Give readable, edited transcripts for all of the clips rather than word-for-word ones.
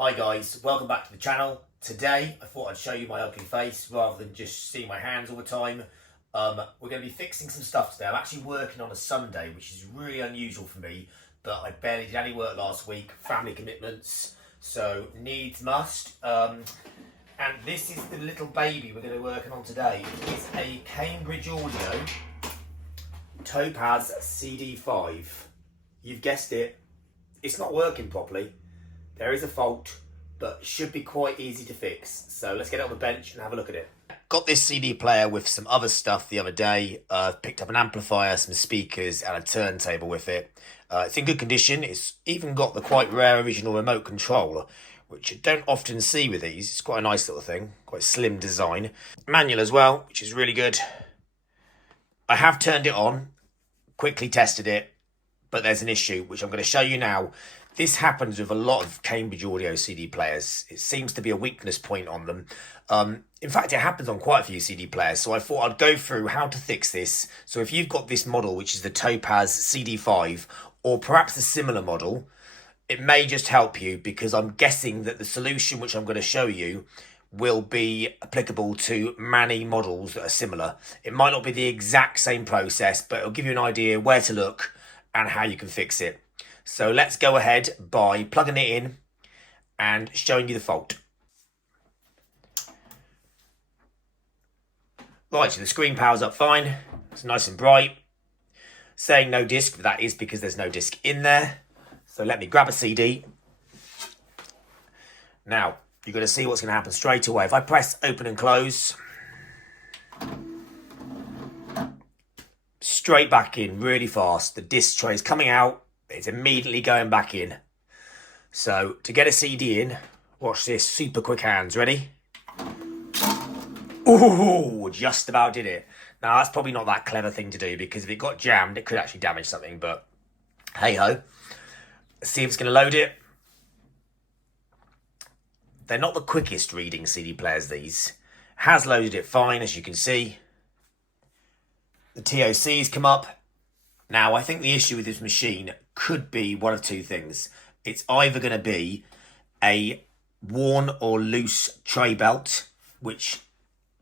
Hi guys, welcome back to the channel. Today I thought I'd show you my ugly face rather than just see my hands all the time. We're going to be fixing some stuff today. I'm actually working on a Sunday, which is really unusual for me, but I barely did any work last week, family commitments, so needs must. And this is the little baby we're going to be working on today. It's a Cambridge Audio Topaz CD5. You've guessed it, it's not working properly. There is a fault, but should be quite easy to fix. So let's get it on the bench and have a look at it. Got this CD player with some other stuff the other day. Picked up an amplifier, some speakers and a turntable with it. It's in good condition. It's even got the quite rare original remote control, which you don't often see with these. It's quite a nice little thing, quite slim design. Manual as well, which is really good. I have turned it on, quickly tested it, but there's an issue, which I'm going to show you now. This happens with a lot of Cambridge Audio CD players. It seems to be a weakness point on them. In fact, it happens on quite a few CD players. So I thought I'd go through how to fix this. So if you've got this model, which is the Topaz CD5, or perhaps a similar model, it may just help you, because I'm guessing that the solution which I'm going to show you will be applicable to many models that are similar. It might not be the exact same process, but it'll give you an idea where to look and how you can fix it. So let's go ahead by plugging it in and showing you the fault. Right, so the screen powers up fine. It's nice and bright. Saying no disc, but that is because there's no disc in there. So let me grab a CD. Now, you're going to see what's going to happen straight away. If I press open and close, straight back in really fast. The disc tray is coming out. It's immediately going back in. So to get a CD in, watch this, super quick hands. Ready? Ooh, just about did it. Now that's probably not that clever thing to do, because if it got jammed, it could actually damage something, but hey ho. Let's see if it's going to load it. They're not the quickest reading CD players, these. Has loaded it fine, as you can see. The TOC's come up. Now, I think the issue with this machine could be one of two things. It's either going to be a worn or loose tray belt, which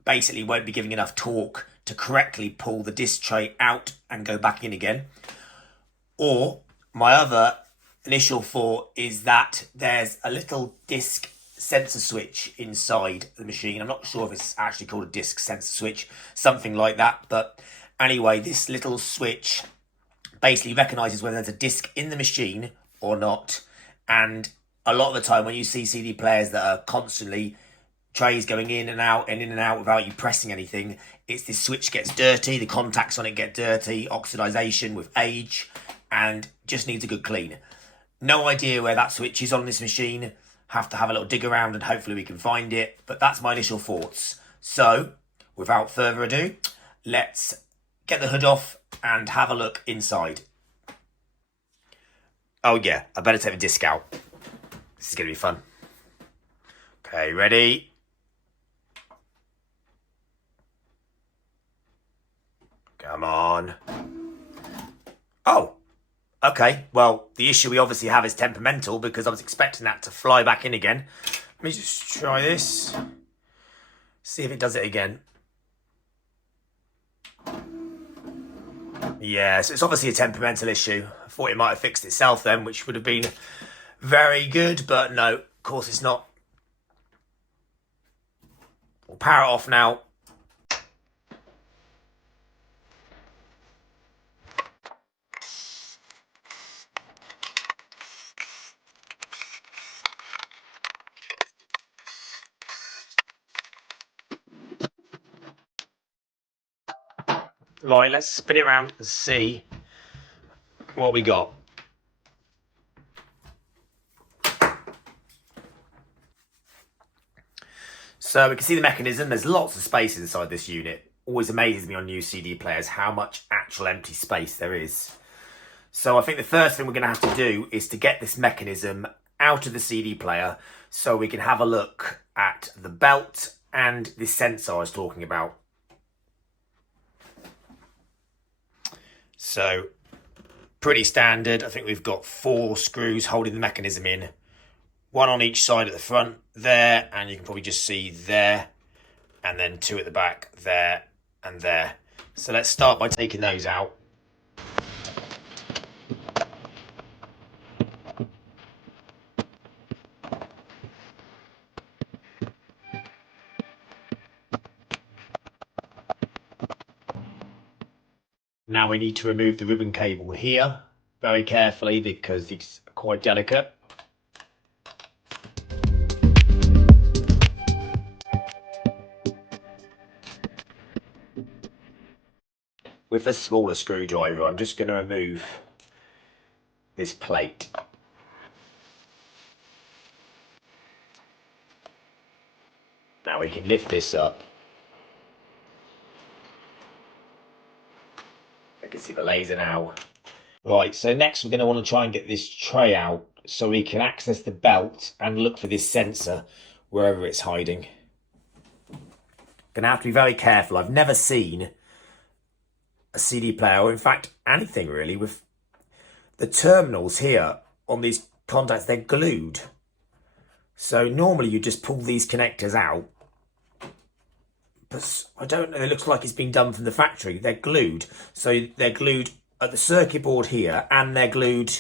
basically won't be giving enough torque to correctly pull the disc tray out and go back in again. Or my other initial thought is that there's a little disc sensor switch inside the machine. I'm not sure if it's actually called a disc sensor switch, something like that. But anyway, this little switch basically recognises whether there's a disc in the machine or not. And a lot of the time when you see CD players that are constantly trays going in and out and in and out without you pressing anything, it's this switch gets dirty, the contacts on it get dirty, oxidization with age, and just needs a good clean. No idea where that switch is on this machine. Have to have a little dig around and hopefully we can find it, but that's my initial thoughts. So without further ado, let's get the hood off and have a look inside. Oh yeah, I better take the disc out. This is going to be fun. Okay, ready? Come on. Oh, okay. Well, the issue we obviously have is temperamental, because I was expecting that to fly back in again. Let me just try this. See if it does it again. Yeah, so it's obviously a temperamental issue. I thought it might have fixed itself then, which would have been very good, but no, of course it's not. We'll power it off now. Right, let's spin it around and see what we got. So we can see the mechanism. There's lots of space inside this unit. Always amazes me on new CD players how much actual empty space there is. So I think the first thing we're going to have to do is to get this mechanism out of the CD player so we can have a look at the belt and this sensor I was talking about. So pretty standard. I think we've got 4 screws holding the mechanism in. one on each side at the front there, and you can probably just see there, and then two at the back there and there. So let's start by taking those out. Now we need to remove the ribbon cable here very carefully because it's quite delicate. With a smaller screwdriver, I'm just going to remove this plate. Now we can lift this up. I can see the laser now. Right, so next we're going to want to try and get this tray out so we can access the belt and look for this sensor wherever it's hiding. Gonna have to be very careful. I've never seen a CD player, or in fact anything really, with the terminals here on these contacts, they're glued. So normally you just pull these connectors out, but I don't know, it looks like it's been done from the factory. They're glued. So they're glued at the circuit board here, and they're glued,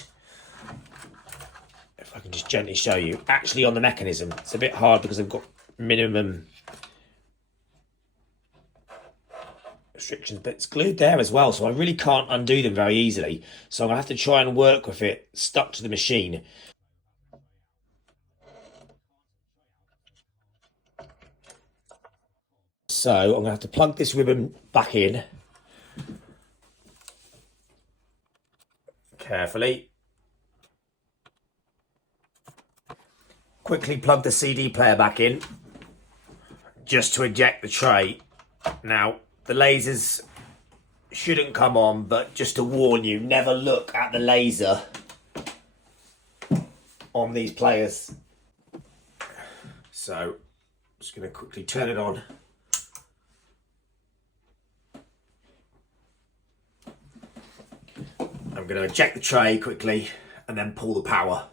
if I can just gently show you, actually on the mechanism. It's a bit hard because I've got minimum restrictions, but it's glued there as well, so I really can't undo them very easily. So I'm gonna have to try and work with it stuck to the machine. So I'm gonna have to plug this ribbon back in carefully. Quickly plug the CD player back in just to eject the tray. Now, the lasers shouldn't come on, but just to warn you, never look at the laser on these players. So, I'm just going to quickly turn it on. I'm going to eject the tray quickly and then pull the power.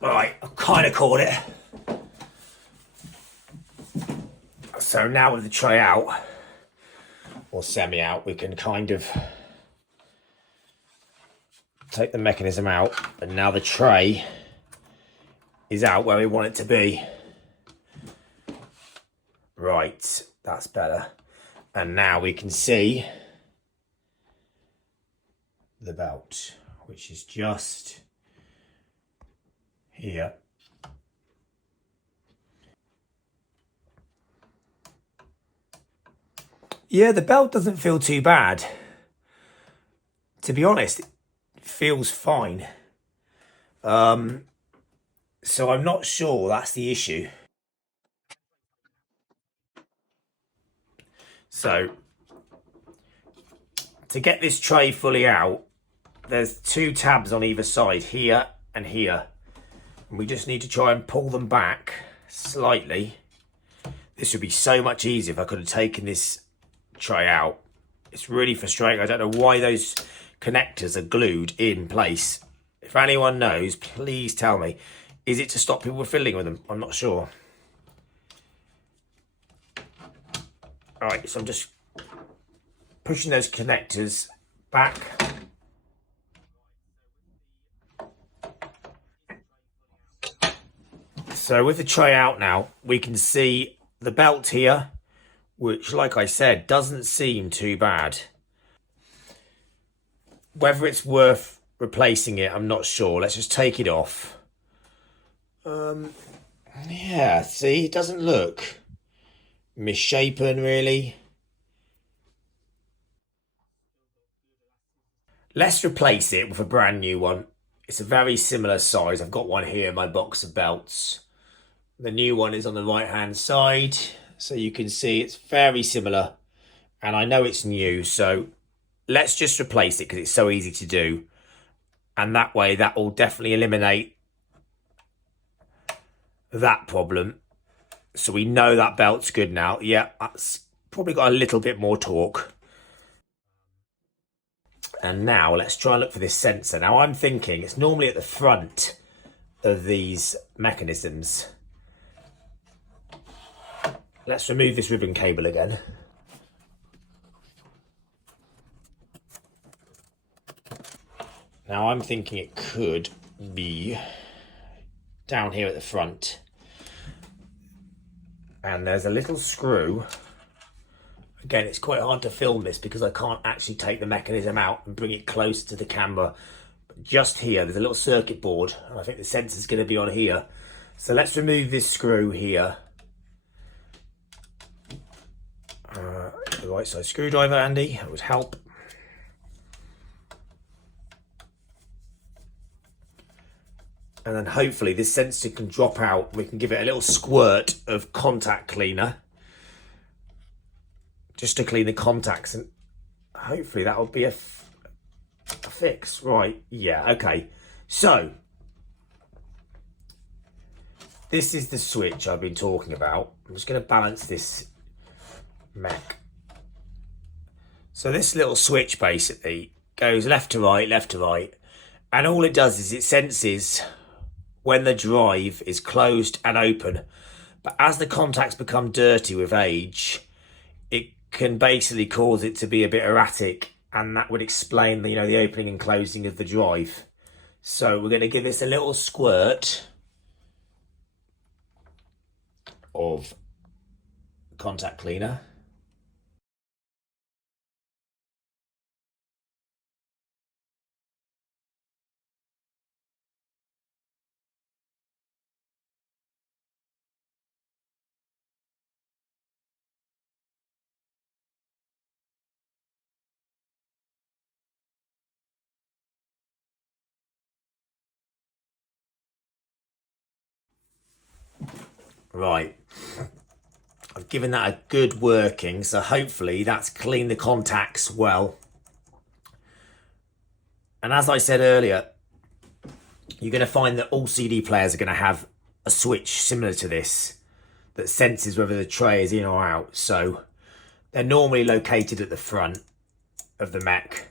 Right, I've kind of caught it. So now with the tray out, or semi out, we can kind of take the mechanism out, and now the tray is out where we want it to be. Right, that's better. And now we can see the belt, which is just here. Yeah, the belt doesn't feel too bad. To be honest, it feels fine. So I'm not sure that's the issue. So to get this tray fully out, there's two tabs on either side, here and here. And we just need to try and pull them back slightly. This would be so much easier if I could have taken this tray out. It's really frustrating. I don't know why those connectors are glued in place. If anyone knows, please tell me. Is it to stop people fiddling with them? I'm not sure. All right, so I'm just pushing those connectors back. So with the tray out now, we can see the belt here, which, like I said, doesn't seem too bad. Whether it's worth replacing it, I'm not sure. Let's just take it off. Yeah, see, it doesn't look misshapen, really. Let's replace it with a brand new one. It's a very similar size. I've got one here in my box of belts. The new one is on the right hand side, so you can see it's very similar, and I know it's new, so let's just replace it because it's so easy to do, and that way that will definitely eliminate that problem. So we know that belt's good now. Yeah, that's probably got a little bit more torque. And now let's try and look for this sensor. Now I'm thinking it's normally at the front of these mechanisms. Let's remove this ribbon cable again. Now I'm thinking it could be down here at the front. And there's a little screw. Again, it's quite hard to film this because I can't actually take the mechanism out and bring it close to the camera. But just here, there's a little circuit board, and I think the sensor's going to be on here. So let's remove this screw here. The right size screwdriver, Andy, that would help. And then hopefully this sensor can drop out. We can give it a little squirt of contact cleaner, just to clean the contacts, and hopefully that will be a fix. Right, yeah, okay. So this is the switch I've been talking about. I'm just going to balance this mech. So this little switch basically goes left to right, and all it does is it senses when the drive is closed and open. But as the contacts become dirty with age, it can basically cause it to be a bit erratic, and that would explain the, the opening and closing of the drive. So we're going to give this a little squirt of contact cleaner. Right, I've given that a good working, so hopefully that's cleaned the contacts well. And as I said earlier, you're going to find that all CD players are going to have a switch similar to this that senses whether the tray is in or out. So they're normally located at the front of the mech,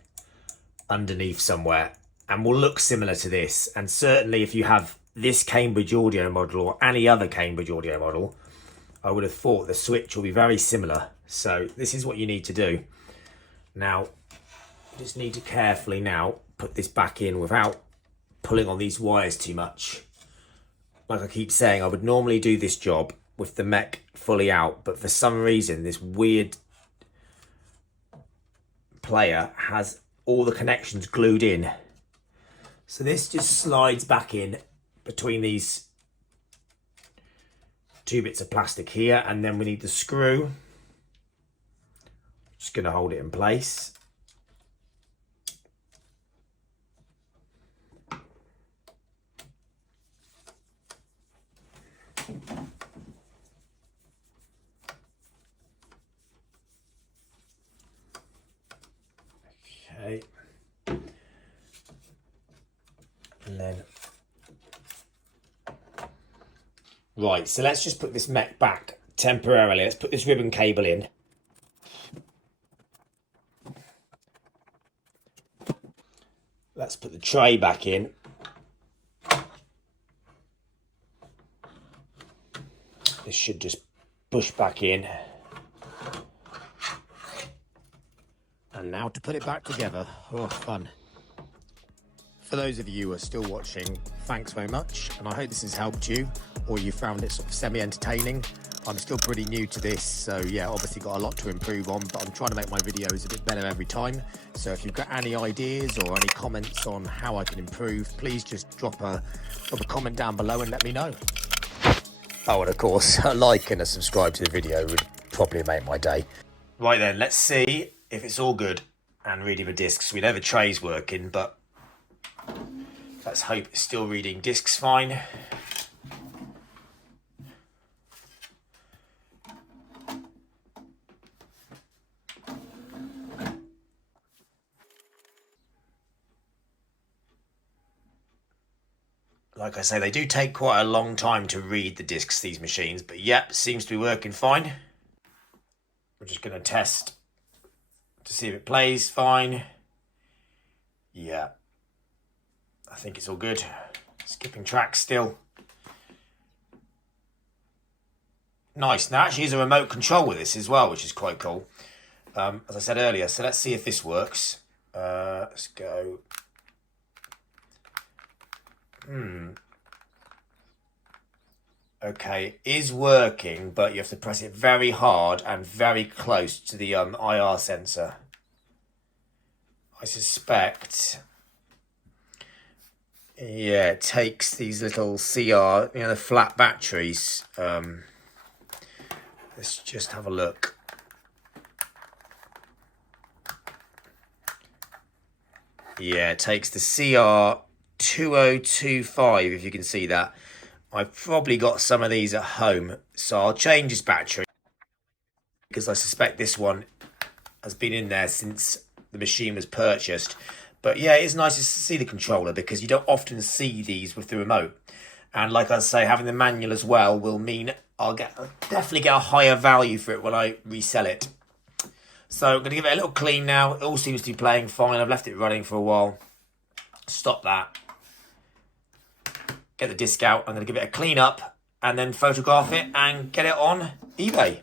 underneath somewhere, and will look similar to this. And certainly if you have this Cambridge audio model or any other Cambridge audio model, I would have thought the switch will be very similar. So this is what you need to do. Now, you just need to carefully now put this back in without pulling on these wires too much. Like I keep saying, I would normally do this job with the mech fully out, but for some reason this weird player has all the connections glued in. So this just slides back in between these two bits of plastic here, and then we need the screw. Just going to hold it in place. Okay. And then right, so let's just put this mech back temporarily. Let's put this ribbon cable in. Let's put the tray back in. This should just push back in. And now to put it back together. Oh, fun. For those of you who are still watching, thanks very much. And I hope this has helped you, or you found it sort of semi-entertaining. I'm still pretty new to this, so yeah, obviously got a lot to improve on, but I'm trying to make my videos a bit better every time. So if you've got any ideas or any comments on how I can improve, please just drop a comment down below and let me know. Oh, and of course, a like and a subscribe to the video would probably make my day. Right then, let's see if it's all good and reading the discs. We know the tray's working, but let's hope it's still reading discs fine. Like I say, they do take quite a long time to read the discs, these machines, but yep, seems to be working fine. We're just going to test to see if it plays fine. Yeah, I think it's all good. Skipping tracks still. Nice. Now actually there's a remote control with this as well, which is quite cool. As I said earlier, so let's see if this works. Let's go. Okay, is working, but you have to press it very hard and very close to the IR sensor. I suspect, yeah, it takes these little CR, the flat batteries. Let's just have a look. Yeah, it takes the CR2025, if you can see that. I've probably got some of these at home, so I'll change this battery because I suspect this one has been in there since the machine was purchased. But yeah, it's nice to see the controller because you don't often see these with the remote. And like I say, having the manual as well will mean I'll definitely get a higher value for it when I resell it. So I'm going to give it a little clean now. It all seems to be playing fine. I've left it running for a while. Stop that. Get the disc out. I'm going to give it a clean up and then photograph it and get it on eBay.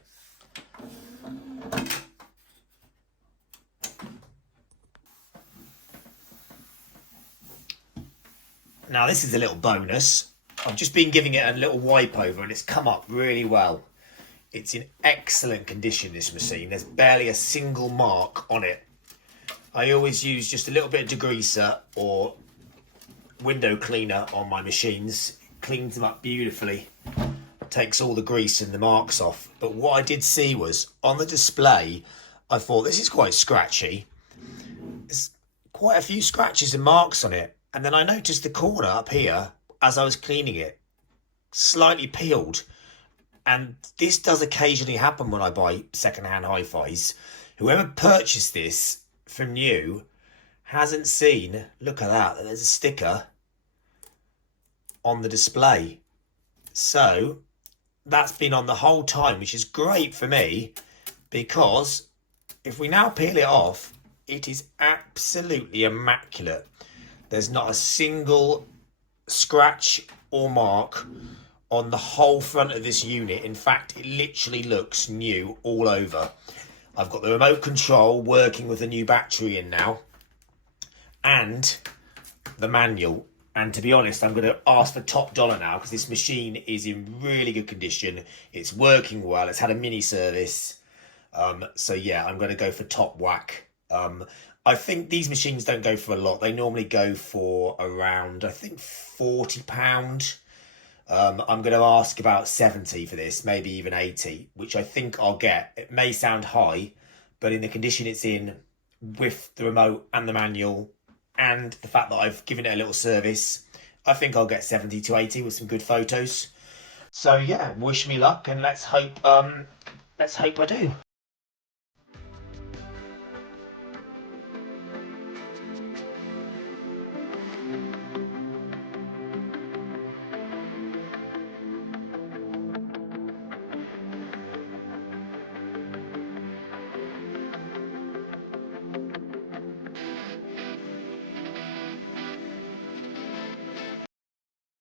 Now this is a little bonus. I've just been giving it a little wipe over and it's come up really well. It's in excellent condition, this machine. There's barely a single mark on it. I always use just a little bit of degreaser or window cleaner on my machines. It cleans them up beautifully. Takes all the grease and the marks off. But what I did see was, on the display, I thought this is quite scratchy. There's quite a few scratches and marks on it. And then I noticed the corner up here, as I was cleaning it, slightly peeled. And this does occasionally happen when I buy second-hand hi-fis. Whoever purchased this from new hasn't seen, look at that, there's a sticker on the display. So that's been on the whole time, which is great for me because if we now peel it off, it is absolutely immaculate. There's not a single scratch or mark on the whole front of this unit. In fact, it literally looks new all over. I've got the remote control working with a new battery in now and the manual. And to be honest, I'm going to ask for top dollar now because this machine is in really good condition. It's working well. It's had a mini service. So yeah, I'm going to go for top whack. I think these machines don't go for a lot. They normally go for around, I think, £40. I'm going to ask about 70 for this, maybe even 80, which I think I'll get. It may sound high, but in the condition it's in, with the remote and the manual, and the fact that I've given it a little service, I think I'll get 70 to 80 with some good photos. So yeah, wish me luck, and let's hope I do.